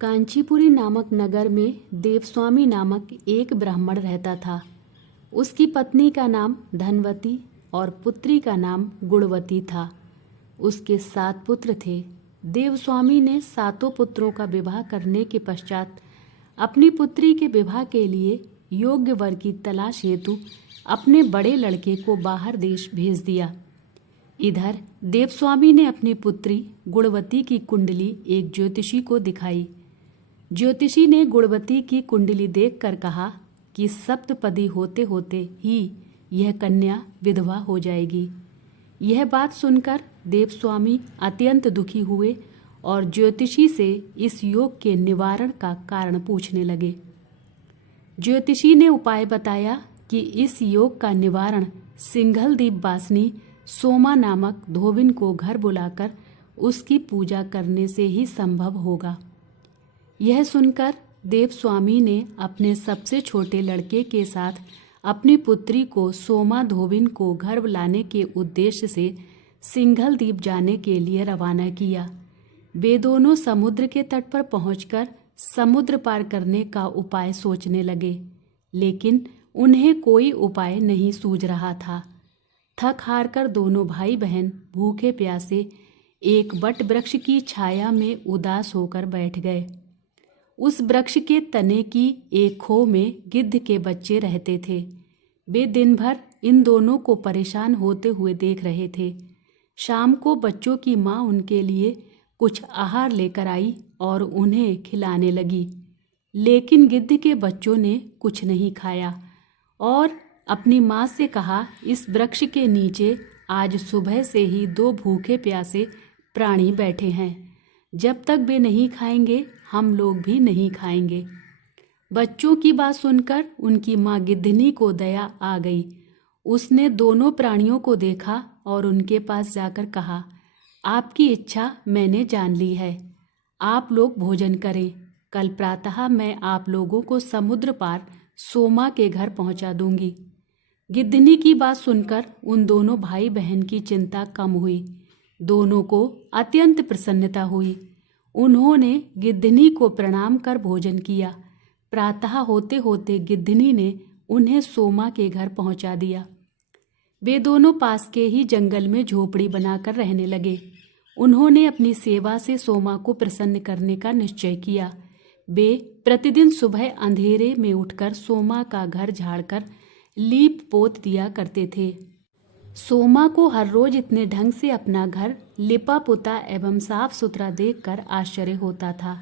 कांचीपुरी नामक नगर में देवस्वामी नामक एक ब्राह्मण रहता था। उसकी पत्नी का नाम धनवती और पुत्री का नाम गुणवती था। उसके 7 पुत्र थे। देवस्वामी ने 7 पुत्रों का विवाह करने के पश्चात अपनी पुत्री के विवाह के लिए योग्य वर की तलाश हेतु अपने बड़े लड़के को बाहर देश भेज दिया। इधर देवस्वामी ने अपनी पुत्री गुणवती की कुंडली एक ज्योतिषी को दिखाई। ज्योतिषी ने गुणवती की कुंडली देखकर कहा कि सप्तपदी होते होते ही यह कन्या विधवा हो जाएगी। यह बात सुनकर देवस्वामी अत्यंत दुखी हुए और ज्योतिषी से इस योग के निवारण का कारण पूछने लगे। ज्योतिषी ने उपाय बताया कि इस योग का निवारण सिंघलदीप वासिनी सोमा नामक धोबिन को घर बुलाकर उसकी पूजा करने से ही संभव होगा। यह सुनकर देवस्वामी ने अपने सबसे छोटे लड़के के साथ अपनी पुत्री को सोमा धोबिन को घर लाने के उद्देश्य से सिंघलदीप जाने के लिए रवाना किया। वे दोनों समुद्र के तट पर पहुंचकर समुद्र पार करने का उपाय सोचने लगे, लेकिन उन्हें कोई उपाय नहीं सूझ रहा था। थक हार कर दोनों भाई बहन भूखे प्यासे एक वट वृक्ष की छाया में उदास होकर बैठ गए। उस वृक्ष के तने की एक खो में गिद्ध के बच्चे रहते थे। वे दिन भर इन दोनों को परेशान होते हुए देख रहे थे। शाम को बच्चों की माँ उनके लिए कुछ आहार लेकर आई और उन्हें खिलाने लगी, लेकिन गिद्ध के बच्चों ने कुछ नहीं खाया और अपनी माँ से कहा, इस वृक्ष के नीचे आज सुबह से ही 2 भूखे प्यासे प्राणी बैठे हैं। जब तक वे नहीं खाएंगे हम लोग भी नहीं खाएंगे। बच्चों की बात सुनकर उनकी माँ गिद्धनी को दया आ गई। उसने दोनों प्राणियों को देखा और उनके पास जाकर कहा, आपकी इच्छा मैंने जान ली है। आप लोग भोजन करें। कल प्रातः मैं आप लोगों को समुद्र पार सोमा के घर पहुंचा दूंगी। गिद्धनी की बात सुनकर उन दोनों भाई बहन की चिंता कम हुई। दोनों को अत्यंत प्रसन्नता हुई। उन्होंने गिद्धनी को प्रणाम कर भोजन किया। प्रातः होते होते गिद्धनी ने उन्हें सोमा के घर पहुंचा दिया। वे दोनों पास के ही जंगल में झोपड़ी बनाकर रहने लगे। उन्होंने अपनी सेवा से सोमा को प्रसन्न करने का निश्चय किया। वे प्रतिदिन सुबह अंधेरे में उठकर सोमा का घर झाड़कर लीप पोत दिया करते थे। सोमा को हर रोज इतने ढंग से अपना घर लिपा पुता एवं साफ सुथरा देखकर आश्चर्य होता था।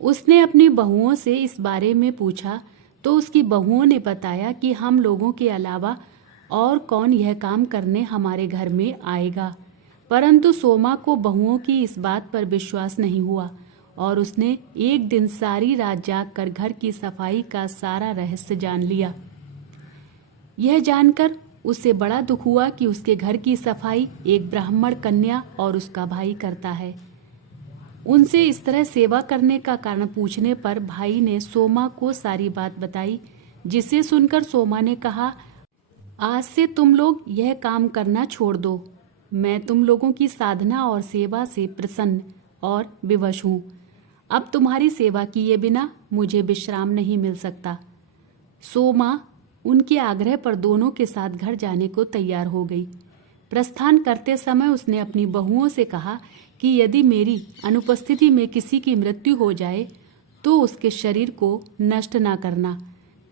उसने अपनी बहुओं से इस बारे में पूछा तो उसकी बहुओं ने बताया कि हम लोगों के अलावा और कौन यह काम करने हमारे घर में आएगा। परंतु सोमा को बहुओं की इस बात पर विश्वास नहीं हुआ और उसने एक दिन सारी रात जागकर घर की सफाई का सारा रहस्य जान लिया। यह जानकर उसे बड़ा दुख हुआ कि उसके घर की सफाई एक ब्राह्मण कन्या और उसका भाई करता है। उनसे इस तरह सेवा करने का कारण पूछने पर भाई ने सोमा को सारी बात बताई, जिसे सुनकर सोमा ने कहा, आज से तुम लोग यह काम करना छोड़ दो। मैं तुम लोगों की साधना और सेवा से प्रसन्न और विवश हूँ। अब तुम्हारी सेवा किए बिना मुझे विश्राम नहीं मिल सकता। सोमा उनके आग्रह पर दोनों के साथ घर जाने को तैयार हो गई। प्रस्थान करते समय उसने अपनी बहुओं से कहा कि यदि मेरी अनुपस्थिति में किसी की मृत्यु हो जाए तो उसके शरीर को नष्ट ना करना।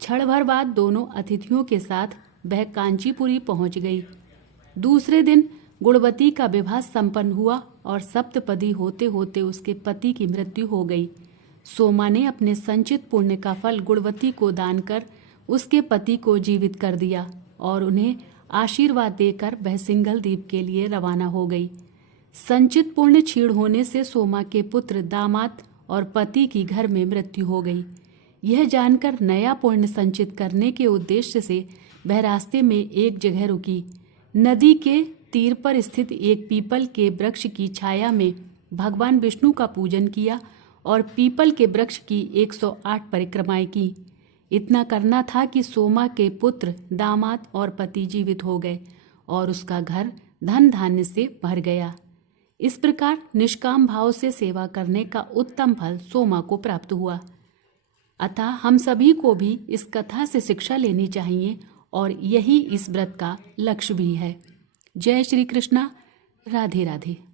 क्षण भर बाद दोनों अतिथियों के साथ वह कांचीपुरी पहुंच गई। दूसरे दिन गुणवती का विवाह संपन्न हुआ और सप्तपदी होते होते उसके पति की मृत्यु हो गई। सोमा ने अपने संचित पुण्य का फल गुणवती को दान कर उसके पति को जीवित कर दिया और उन्हें आशीर्वाद देकर वह सिंघलदीप के लिए रवाना हो गई। संचित पुण्य क्षीण होने से सोमा के पुत्र, दामाद और पति की घर में मृत्यु हो गई। यह जानकर नया पुण्य संचित करने के उद्देश्य से वह रास्ते में एक जगह रुकी। नदी के तीर पर स्थित एक पीपल के वृक्ष की छाया में भगवान विष्णु का पूजन किया और पीपल के वृक्ष की 108 परिक्रमाएं की। इतना करना था कि सोमा के पुत्र, दामाद और पति जीवित हो गए और उसका घर धन धान्य से भर गया। इस प्रकार निष्काम भाव से सेवा करने का उत्तम फल सोमा को प्राप्त हुआ। अतः हम सभी को भी इस कथा से शिक्षा लेनी चाहिए और यही इस व्रत का लक्ष्य भी है। जय श्री कृष्णा। राधे राधे।